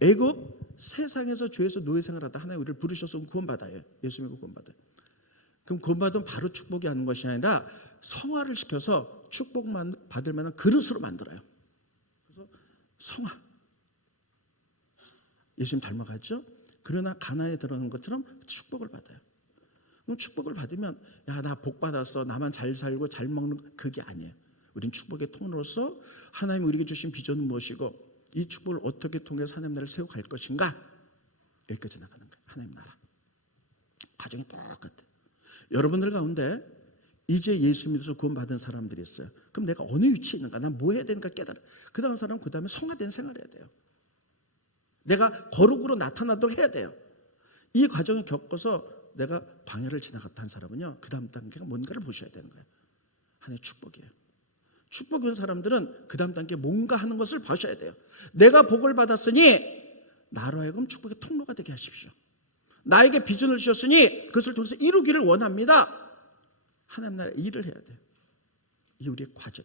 애굽 세상에서 죄에서 노예 생활하다 하나님 우리를 부르셔서 구원받아요. 예수 믿고 구원받아요. 그럼 구원받으면 바로 축복이 하는 것이 아니라 성화를 시켜서 축복만 받을 만한 그릇으로 만들어요. 그래서 성화. 예수님 닮아가죠. 그러나 가나안에 들어가는 것처럼 축복을 받아요. 그럼 축복을 받으면 야, 나 복 받았어, 나만 잘 살고 잘 먹는, 그게 아니에요. 우린 축복의 통로로서 하나님이 우리에게 주신 비전은 무엇이고 이 축복을 어떻게 통해서 하나님 나라를 세워갈 것인가, 여기까지 나가는 거예요. 하나님 나라 과정이 똑같아요. 여러분들 가운데 이제 예수 믿어서 구원받은 사람들이 있어요. 그럼 내가 어느 위치에 있는가, 난 뭐 해야 되는가 깨달아. 그 다음 사람은 그 다음에 성화된 생활을 해야 돼요. 내가 거룩으로 나타나도록 해야 돼요. 이 과정을 겪어서 내가 광야를 지나갔다 한 사람은요, 그 다음 단계가 뭔가를 보셔야 되는 거예요. 하나님의 축복이에요. 축복 온 사람들은 그 다음 단계 뭔가 하는 것을 봐셔야 돼요. 내가 복을 받았으니 나로 하여금 축복의 통로가 되게 하십시오. 나에게 비전을 주셨으니 그것을 통해서 이루기를 원합니다. 하나님 나라의 일을 해야 돼요. 이게 우리의 과제.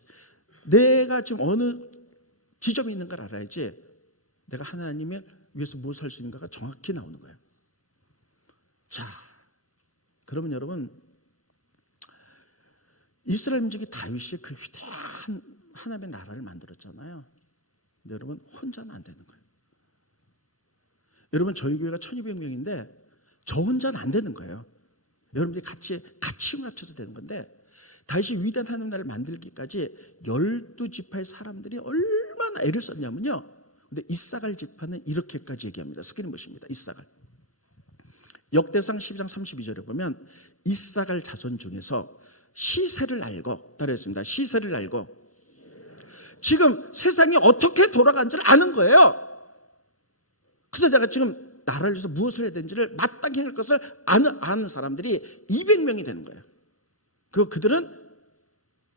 내가 지금 어느 지점이 있는 걸 알아야지 내가 하나님을 위해서 무엇을 할 수 있는가가 정확히 나오는 거예요. 자, 그러면 여러분, 이스라엘 민족이 다윗이 그 위대한 하나님의 나라를 만들었잖아요. 근데 여러분, 혼자는 안 되는 거예요. 여러분, 저희 교회가 1200명인데 저 혼자는 안 되는 거예요. 여러분들이 같이 힘을 합쳐서 되는 건데, 다윗이 위대한 하나님 나라를 만들기까지 12지파의 사람들이 얼마나 애를 썼냐면요. 근데 이사갈 지파는 이렇게까지 얘기합니다. 스크린 보십니다. 이사갈. 역대상 12장 32절에 보면 이사갈 자손 중에서 시세를 알고, 따라했습니다. 시세를 알고 지금 세상이 어떻게 돌아가는지를 아는 거예요. 그래서 내가 지금 나라를 위해서 무엇을 해야 되는지를 마땅히 할 것을 아는 사람들이 200명이 되는 거예요. 그들은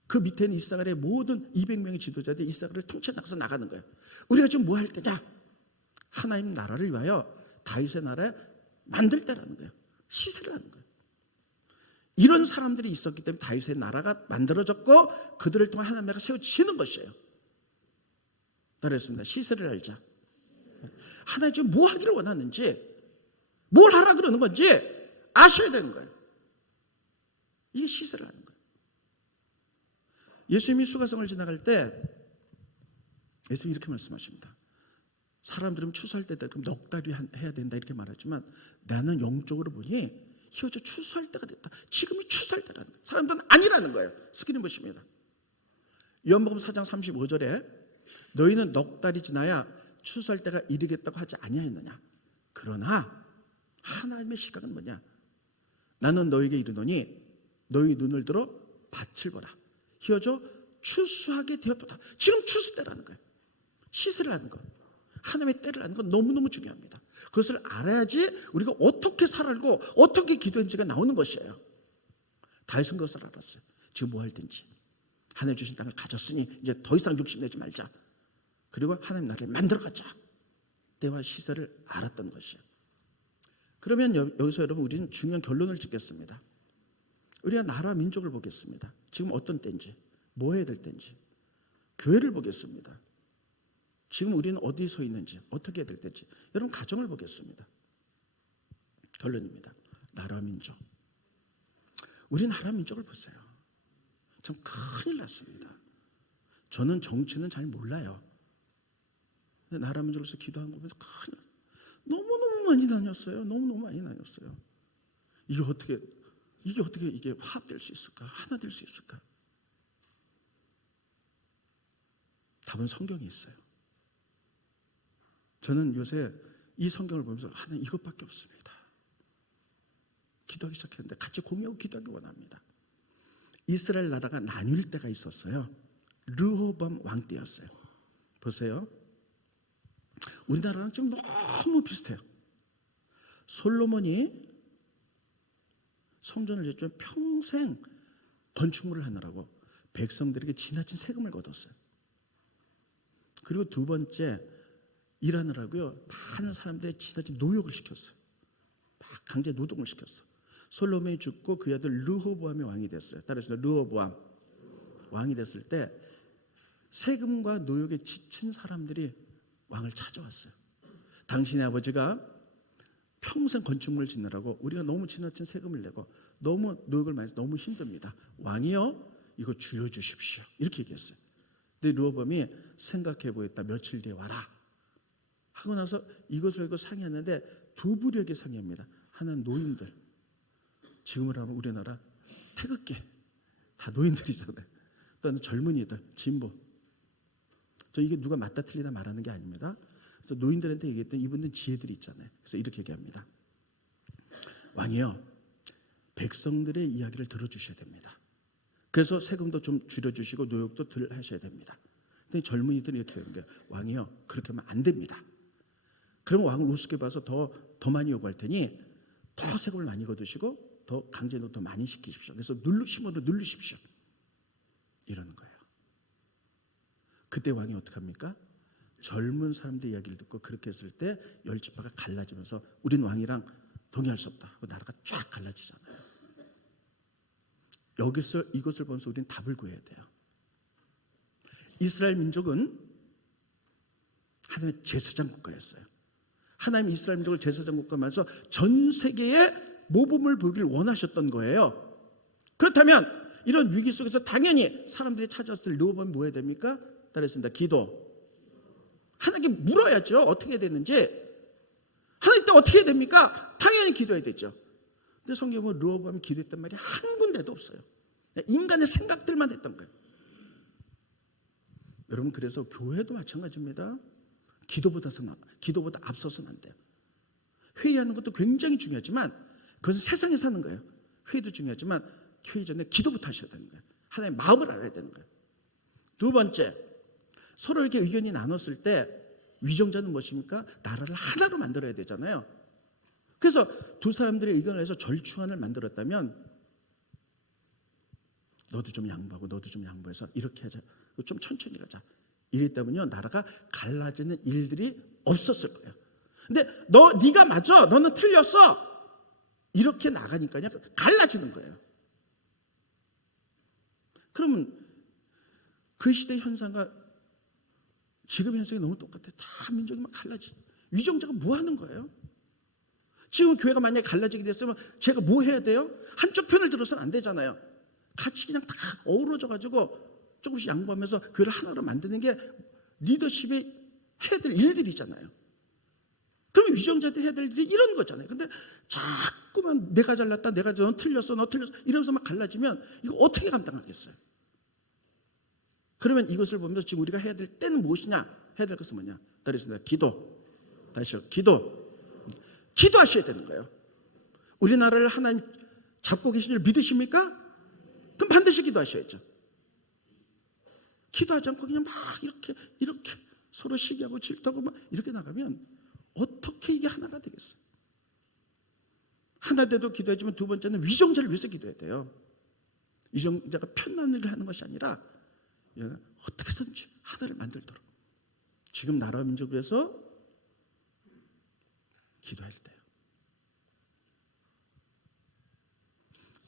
그 밑에 있는 이사갈의 모든 200명의 지도자들이 이사갈을 통째 나가서 나가는 거예요. 우리가 지금 뭐 할 때냐? 하나님 나라를 위하여 다윗의 나라에 만들 때라는 거예요. 시세를 하는 거예요. 이런 사람들이 있었기 때문에 다윗의 나라가 만들어졌고 그들을 통해 하나님 나라가 세워지는 것이에요. 따라했습니다. 시세를 알자. 하나님 지금 뭐 하기를 원하는지, 뭘 하라 그러는 건지 아셔야 되는 거예요. 이게 시세를 하는 거예요. 예수님이 수가성을 지나갈 때 예수님이 이렇게 말씀하십니다. 사람들은 추수할 때다 그럼 넉 달이 해야 된다 이렇게 말하지만 나는 영적으로 보니 희어져 추수할 때가 됐다. 지금이 추수할 때라는 거예요. 사람들은 아니라는 거예요. 스크린 보십니다. 요한복음 4장 35절에 너희는 넉 달이 지나야 추수할 때가 이르겠다고 하지 아니하였느냐. 그러나 하나님의 시각은 뭐냐. 나는 너에게 이르노니 너희 눈을 들어 밭을 보라. 희어져 추수하게 되었도다. 지금 추수 때라는 거예요. 시세를 하는 것, 하나님의 때를 아는 건 너무너무 중요합니다. 그것을 알아야지 우리가 어떻게 살고 어떻게 기도했는지가 나오는 것이에요. 다윗은 그것을 알았어요. 지금 뭐 할 텐지. 하나님 주신 땅을 가졌으니 이제 더 이상 욕심내지 말자. 그리고 하나님 나라를 만들어가자. 때와 시세를 알았던 것이에요. 그러면 여기서 여러분 우리는 중요한 결론을 짓겠습니다. 우리가 나라와 민족을 보겠습니다. 지금 어떤 때인지, 뭐 해야 될 때인지. 교회를 보겠습니다. 지금 우리는 어디에 서 있는지, 어떻게 해야 될 때인지. 여러분 가정을 보겠습니다. 결론입니다. 나라와 민족. 우리 나라와 민족을 보세요. 참 큰일 났습니다. 저는 정치는 잘 몰라요. 나라 민족으로서 기도한 거 보면서 큰일 났어요. 너무너무 많이 다녔어요. 너무너무 많이 다녔어요. 이게 어떻게 이게 화합될 수 있을까? 하나 될 수 있을까? 답은 성경에 있어요. 저는 요새 이 성경을 보면서 하나님 이것밖에 없습니다. 기도하기 시작했는데 같이 공유하고 기도하기 원합니다. 이스라엘 나라가 나뉠 때가 있었어요. 르호보암 왕 때였어요. 보세요. 우리나라랑 좀 너무 비슷해요. 솔로몬이 성전을 짓죠. 평생 건축물을 하느라고 백성들에게 지나친 세금을 걷었어요. 그리고 두 번째 일하느라고요. 많은 사람들의 지나친 노역을 시켰어요. 막 강제 노동을 시켰어. 솔로몬이 죽고 그 아들 르호보암이 왕이 됐어요. 따라서 르호보암 왕이 됐을 때 세금과 노역에 지친 사람들이 왕을 찾아왔어요. 당신의 아버지가 평생 건축물을 짓느라고 우리가 너무 지나친 세금을 내고 너무 노역을 많이 해서 너무 힘듭니다. 왕이요 이거 줄여주십시오. 이렇게 얘기했어요. 근데 르호보암이 생각해 보겠다. 며칠 뒤에 와라. 하고 나서 이것을 이거 상의하는데 두 부류에게 상의합니다. 하나는 노인들. 지금으로 하면 우리나라 태극기 다 노인들이잖아요. 또 하나는 젊은이들, 진보. 저 이게 누가 맞다 틀리다 말하는 게 아닙니다. 그래서 노인들한테 얘기했더니 이분들 지혜들이 있잖아요. 그래서 이렇게 얘기합니다. 왕이요, 백성들의 이야기를 들어주셔야 됩니다. 그래서 세금도 좀 줄여주시고 노역도 덜 하셔야 됩니다. 근데 젊은이들이 이렇게 하는 거예요. 왕이요, 그렇게 하면 안 됩니다. 그러면 왕을 우습게 봐서 더 많이 요구할 테니 더 세금을 많이 거두시고 더 강제노동 더 많이 시키십시오. 그래서 힘으로 누르십시오. 이러는 거예요. 그때 왕이 어떻게 합니까? 젊은 사람들 이야기를 듣고 그렇게 했을 때 열 지파가 갈라지면서 우린 왕이랑 동의할 수 없다 하고 나라가 쫙 갈라지잖아요. 여기서 이것을 보면서 우리는 답을 구해야 돼요. 이스라엘 민족은 하나님의 제사장 국가였어요. 하나님 이스라엘 민족을 제사장 국가면서 전 세계에 모범을 보기를 원하셨던 거예요. 그렇다면 이런 위기 속에서 당연히 사람들이 찾아왔을 르호보암이 뭐 해야 됩니까? 따라했습니다. 기도. 하나님께 물어야죠. 어떻게 해야 되는지. 하나님 때 어떻게 해야 됩니까? 당연히 기도해야 되죠. 근데 성경에 보면 르호보암이 기도했단 말이 한 군데도 없어요. 인간의 생각들만 했던 거예요. 여러분, 그래서 교회도 마찬가지입니다. 기도보다 앞서서는 안 돼요. 회의하는 것도 굉장히 중요하지만 그것은 세상에 사는 거예요. 회의도 중요하지만 회의 전에 기도부터 하셔야 되는 거예요. 하나님의 마음을 알아야 되는 거예요. 두 번째, 서로 이렇게 의견이 나눴을 때 위정자는 무엇입니까? 나라를 하나로 만들어야 되잖아요. 그래서 두 사람들의 의견을 해서 절충안을 만들었다면 너도 좀 양보하고 너도 좀 양보해서 이렇게 하자. 좀 천천히 가자. 이랬다면요, 나라가 갈라지는 일들이 없었을 거예요. 근데 네가 맞아, 너는 틀렸어, 이렇게 나가니까요 갈라지는 거예요. 그러면 그 시대 현상과 지금 현상이 너무 똑같아요. 다 민족이 막 갈라지. 위정자가 뭐 하는 거예요? 지금 교회가 만약에 갈라지게 됐으면 제가 뭐 해야 돼요? 한쪽 편을 들어서는 안 되잖아요. 같이 그냥 다 어우러져 가지고 조금씩 양보하면서 교회를 하나로 만드는 게 리더십이 해야 될 일들이잖아요. 그럼 위정자들이 해야 될 일이 이런 거잖아요. 근데 자꾸만 내가 잘났다, 너 틀렸어, 이러면서 막 갈라지면 이거 어떻게 감당하겠어요? 그러면 이것을 보면서 지금 우리가 해야 될 때는 무엇이냐? 해야 될 것은 뭐냐? 따르겠습니다. 기도. 다시요. 기도하셔야 되는 거예요. 우리나라를 하나님 잡고 계신 줄 믿으십니까? 그럼 반드시 기도하셔야죠. 기도하지 않고 그냥 막 이렇게 서로 시기하고 질투하고 막 이렇게 나가면 어떻게 이게 하나가 되겠어요? 하나 돼도 기도하지만 두 번째는 위정자를 위해서 기도해야 돼요. 위정자가 편한 일을 하는 것이 아니라 어떻게 해서든지 하나를 만들도록 지금 나라와 민족을 위해서 기도할 때요.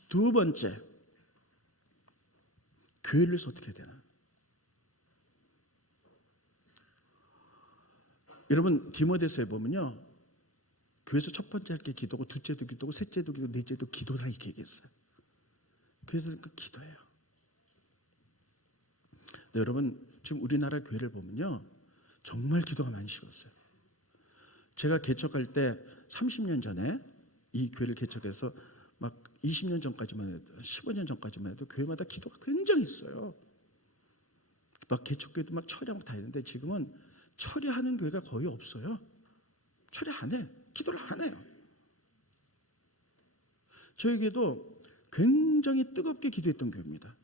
두 번째, 교회를 위해서 어떻게 해야 되나? 여러분, 디모데서에 보면요, 교회에서 첫 번째 할 게 기도고, 둘째도 기도고, 셋째도 기도고, 넷째도 기도라 이렇게 얘기했어요. 그래서 그 기도예요. 네, 여러분, 지금 우리나라 교회를 보면요, 정말 기도가 많이 식었어요. 제가 개척할 때 30년 전에 이 교회를 개척해서 막 20년 전까지만 해도 15년 전까지만 해도 교회마다 기도가 굉장히 있어요. 막 개척교회도 막 처리하고 다 했는데 지금은 처리하는 교회가 거의 없어요. 처리 안 해. 기도를 안 해요. 저희 교회도 굉장히 뜨겁게 기도했던 교회입니다.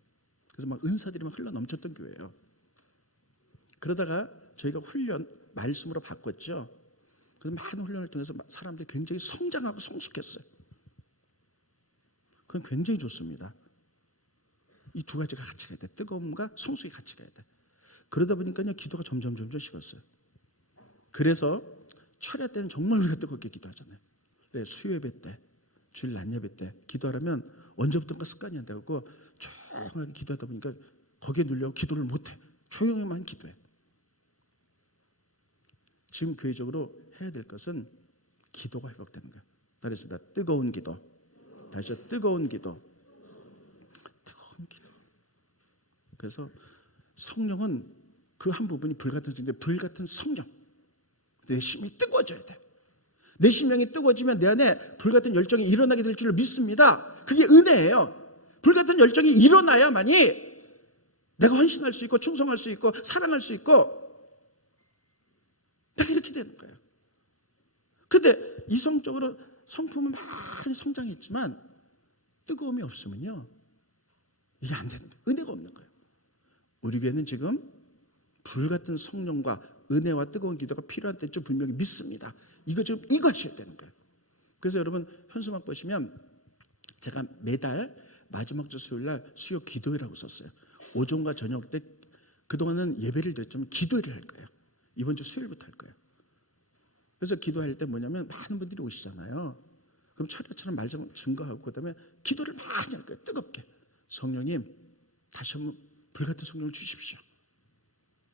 그래서 막 은사들이 막 흘러 넘쳤던 교회예요. 그러다가 저희가 훈련 말씀으로 바꿨죠. 그래서 많은 훈련을 통해서 사람들이 굉장히 성장하고 성숙했어요. 그건 굉장히 좋습니다. 이 두 가지가 같이 가야 돼. 뜨거움과 성숙이 같이 가야 돼. 그러다 보니까요, 기도가 점점 식었어요. 그래서 철야 때는 정말 우리가 뜨겁게 기도하잖아요. 네, 수요예배 때, 주일 낮 예배 때 기도하려면 언제부턴가 습관이 안 되고 조용하게 기도하다 보니까 거기에 눌려 기도를 못해. 조용히만 기도해. 지금 교회적으로 해야 될 것은 기도가 회복되는 거예요. 따라서 뜨거운 기도. 다시요, 뜨거운 기도. 그래서 성령은 그 한 부분이 불같아지는데 불같은 성령. 내 심이 뜨거워져야 돼. 내 심령이 뜨거워지면 내 안에 불같은 열정이 일어나게 될 줄을 믿습니다. 그게 은혜예요. 불같은 열정이 일어나야만이 내가 헌신할 수 있고 충성할 수 있고 사랑할 수 있고 내가 이렇게 되는 거예요. 근데 이성적으로 성품은 많이 성장했지만 뜨거움이 없으면요, 이게 안 되는 거예요. 은혜가 없는 거예요. 우리 교회는 지금 불같은 성령과 은혜와 뜨거운 기도가 필요한 때쯤 분명히 믿습니다. 이거 하셔야 되는 거예요. 그래서 여러분 현수막 보시면 제가 매달 마지막 주 수요일날 수요 기도회라고 썼어요. 오전과 저녁 때 그동안은 예배를 드렸지만 기도회를 할 거예요. 이번 주 수요일부터 할 거예요. 그래서 기도할 때 뭐냐면 많은 분들이 오시잖아요. 그럼 철야처럼 말씀 증거하고 그다음에 기도를 많이 할 거예요. 뜨겁게. 성령님 다시 한번 불같은 성령을 주십시오.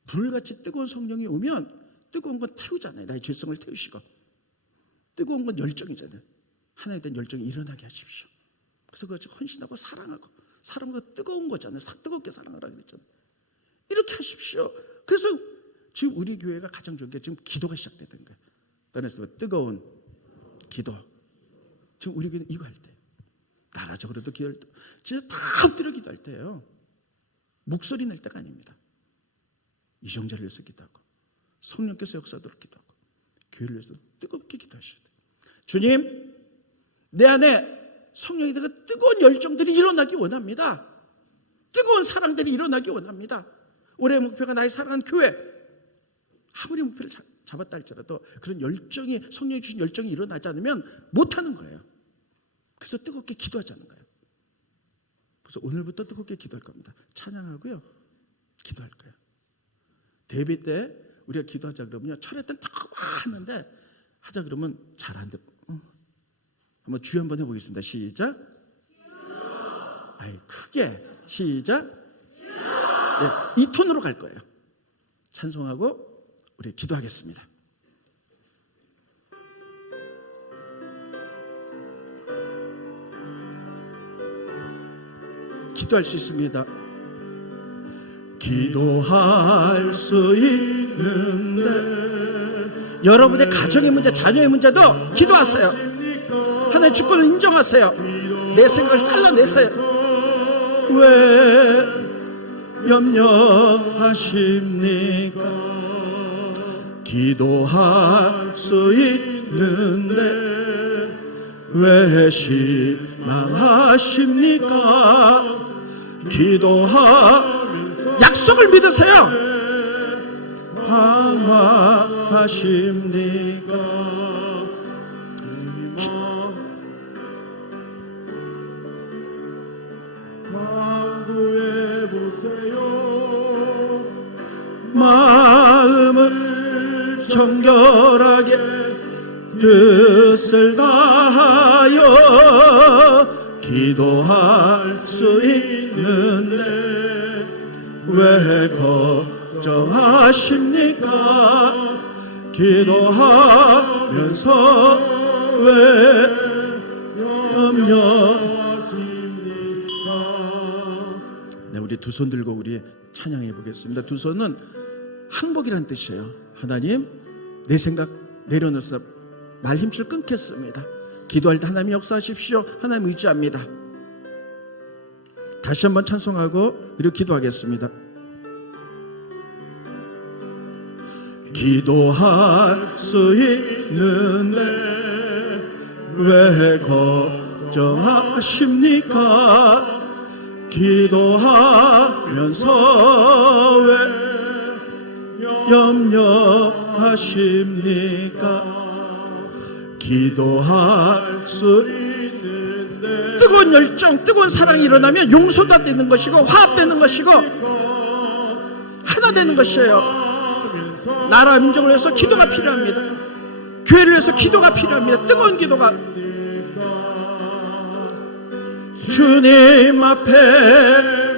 불같이 뜨거운 성령이 오면 뜨거운 건 태우잖아요. 나의 죄성을 태우시고 뜨거운 건 열정이잖아요. 하나님에 대한 열정이 일어나게 하십시오. 그래서 그것을 헌신하고 사랑하고 사랑보다 뜨거운 거잖아요. 뜨겁게 사랑하라 그랬잖아요. 이렇게 하십시오. 그래서 지금 우리 교회가 가장 좋은 게 지금 기도가 시작되는 거예요. 그래서 뜨거운 기도. 지금 우리 교회는 이거 할 때, 나라적으로도 기도할 때, 진짜 다 엎드려 기도할 때예요. 목소리 낼 때가 아닙니다. 이정자를 위해서 기도하고 성령께서 역사하도록 기도하고 교회를 위해서 뜨겁게 기도하셔야 돼요. 주님, 내 안에 성령이 되고 뜨거운 열정들이 일어나기 원합니다. 뜨거운 사랑들이 일어나기 원합니다. 올해의 목표가 나의 사랑하는 교회. 아무리 목표를 잡았다 할지라도 그런 열정이, 성령이 주신 열정이 일어나지 않으면 못하는 거예요. 그래서 뜨겁게 기도하자는 거예요. 그래서 오늘부터 뜨겁게 기도할 겁니다. 찬양하고요, 기도할 거예요. 대비 때 우리가 기도하자 그러면요, 철회 때는 탁 하는데 하자 그러면 잘 안 돼. 한번 주여 한번 해보겠습니다. 시작. 아이, 크게. 시작. 네, 이 톤으로 갈 거예요. 찬송하고 우리 기도하겠습니다. 기도할 수 있습니다. 기도할 수 있는데 여러분의 가정의 문제, 자녀의 문제도 기도하세요. 하나님의 주권을 인정하세요. 내 생각을 잘라내세요. 왜 염려하십니까? 기도할 수 있는데 왜 실망하십니까? 약속을 믿으세요. 방황하십니까? 마음을 정결하게 뜻을 다하여 기도할 수 있는데 왜 걱정하십니까? 기도하면서 왜 염려하십니까? 네, 우리 두 손 들고 우리 찬양해 보겠습니다. 두 손은 항복이라는 뜻이에요. 하나님, 내 생각 내려놓아서 말 힘줄 끊겠습니다. 기도할 때 하나님 역사하십시오. 하나님 의지합니다. 다시 한번 찬송하고 그리고 기도하겠습니다. 기도할 수 있는데 왜 걱정하십니까? 기도하면서 왜 염려하십니까? 기도할 수 있는데 뜨거운 열정, 뜨거운 사랑이 일어나면 용서가 되는 것이고 화합되는 것이고 하나 되는 것이에요. 나라 민족을 위해서 기도가 필요합니다. 교회를 위해서 기도가 필요합니다. 뜨거운 기도가. 주님 앞에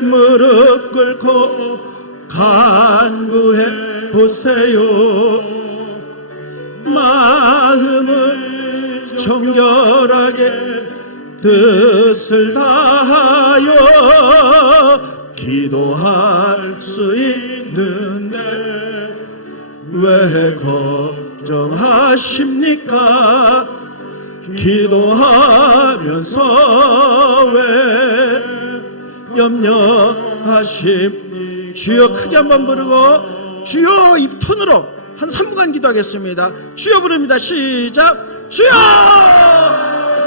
무릎 꿇고 간구해 보세요. 마음을 정결하게 뜻을 다하여 기도할 수 있는데 왜 걱정하십니까? 기도하면서 왜 염려하십니까? 주여 크게 한번 부르고 주여 입톤으로 한 3분간 기도하겠습니다. 주여 부릅니다. 시작. 주여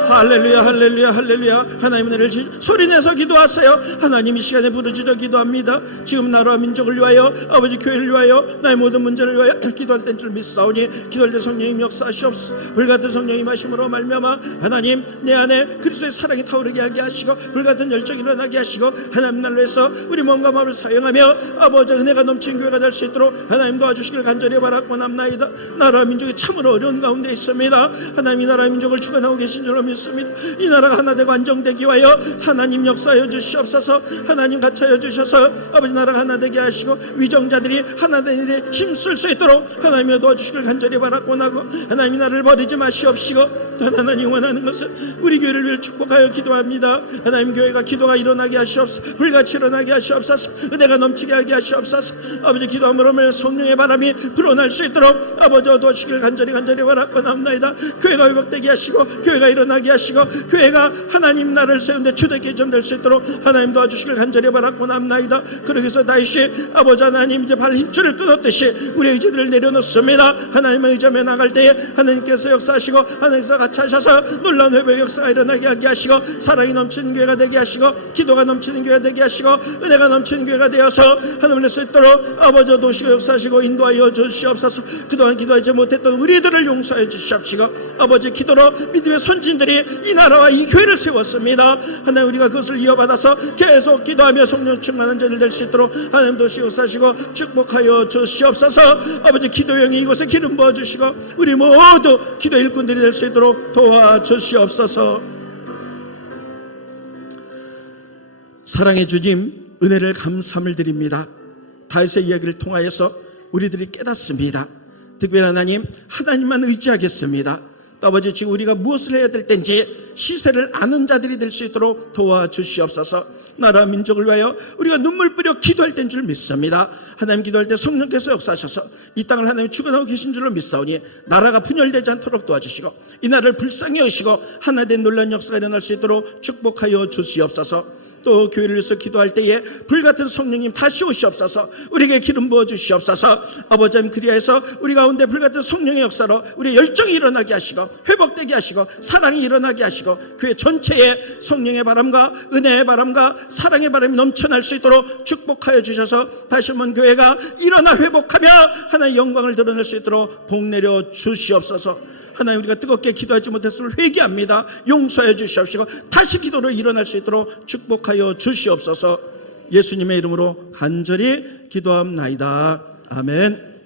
할렐루야 할렐루야 할렐루야. 하나님 은혜를 소리내서 기도하세요. 하나님 이 시간에 부르짖어 기도합니다. 지금 나라와 민족을 위하여 아버지 교회를 위하여 나의 모든 문제를 위하여 기도할 땐 줄 믿사오니 기도할 때 성령님 역사하시옵소서. 불같은 성령이 마심으로 말미암아 하나님 내 안에 그리스도의 사랑이 타오르게 하게 하시고 불같은 열정이 일어나게 하시고 하나님 날로 해서 우리 몸과 마음을 사용하며 아버지 은혜가 넘치는 교회가 될 수 있도록 하나님 도와주시길 간절히 바라옵나이다. 나라와 민족이 참으로 어려운 가운데 있습니다. 하나님 이 나라와 민족을 주관하고 계신 줄로 믿습니다. 이 나라가 하나 되고 안정되기 위하여 하나님 역사하여 주시옵소서. 하나님 같이 하여 주셔서 아버지 나라가 하나 되게 하시고 위정자들이 하나 되는 일에 힘쓸 수 있도록 하나님이 도와주시길 간절히 바라옵나고 하나님 이 나라를 버리지 마시옵시고 하나님 원하는 것은 우리 교회를 위해 축복하여 기도합니다. 하나님 교회가 기도가 일어나게 하시옵소서. 불같이 일어나게 하시옵소서. 은혜가 넘치게 하게 하시옵소서. 아버지 기도함으로 성령의 바람이 불어날 수 있도록 아버지 도와주시길 간절히 바라옵나이다. 교회가 회복되게 하시고 교회가 일어나게 하시고 교회가 하나님 나라를 세우는데 주되게 좀 될 수 있도록 하나님 도와주시길 간절히 바라옵나이다. 그러기 위해서 다윗이 아버지 하나님 이제 발 힘줄을 끊었듯이 우리의 의지들을 내려놓습니다. 하나님의 의지하며 나갈 때에 하나님께서 역사하시고 하나님께서 같이 하셔서 놀라운 회복의 역사가 일어나게 하게 하시고 사랑이 넘치는 교회가 되게 하시고 기도가 넘치는 교회가 되게 하시고 은혜가 넘치는 교회가 되어서 하나님을 낼 수 있도록 아버지 도시고 역사하시고 인도하여 주시옵소서. 그동안 기도하지 못했던 우리들을 용서해 주시옵시고 아버지 기도로 믿음의 선진들이 이 나라와 이 교회를 세웠습니다. 하나님 우리가 그것을 이어받아서 계속 기도하며 성령 충만한 자들 될 수 있도록 하나님 도시 역사하시고 축복하여 주시옵소서. 아버지 기도형이 이곳에 기름 부어주시고 우리 모두 기도 일꾼들이 될 수 있도록 도와주시옵소서. 사랑의 주님 은혜를 감사함을 드립니다. 다윗의 이야기를 통하여서 우리들이 깨닫습니다. 특별히 하나님만 의지하겠습니다. 또 아버지 지금 우리가 무엇을 해야 될 때인지 시세를 아는 자들이 될 수 있도록 도와주시옵소서. 나라 민족을 위하여 우리가 눈물 뿌려 기도할 때인 줄 믿습니다. 하나님 기도할 때 성령께서 역사하셔서 이 땅을 하나님 주관하고 계신 줄로 믿사오니 나라가 분열되지 않도록 도와주시고 이 나라를 불쌍히 여기시고 하나 된 놀라운 역사가 일어날 수 있도록 축복하여 주시옵소서. 또 교회를 위해서 기도할 때에 불같은 성령님 다시 오시옵소서. 우리에게 기름 부어 주시옵소서. 아버지 하나님 그리하여서 우리 가운데 불같은 성령의 역사로 우리의 열정이 일어나게 하시고 회복되게 하시고 사랑이 일어나게 하시고 교회 전체에 성령의 바람과 은혜의 바람과 사랑의 바람이 넘쳐날 수 있도록 축복하여 주셔서 다시 한번 교회가 일어나 회복하며 하나님의 영광을 드러낼 수 있도록 복 내려 주시옵소서. 하나님 우리가 뜨겁게 기도하지 못했음을 회개합니다. 용서해 주시옵시고 다시 기도로 일어날 수 있도록 축복하여 주시옵소서. 예수님의 이름으로 간절히 기도합나이다. 아멘.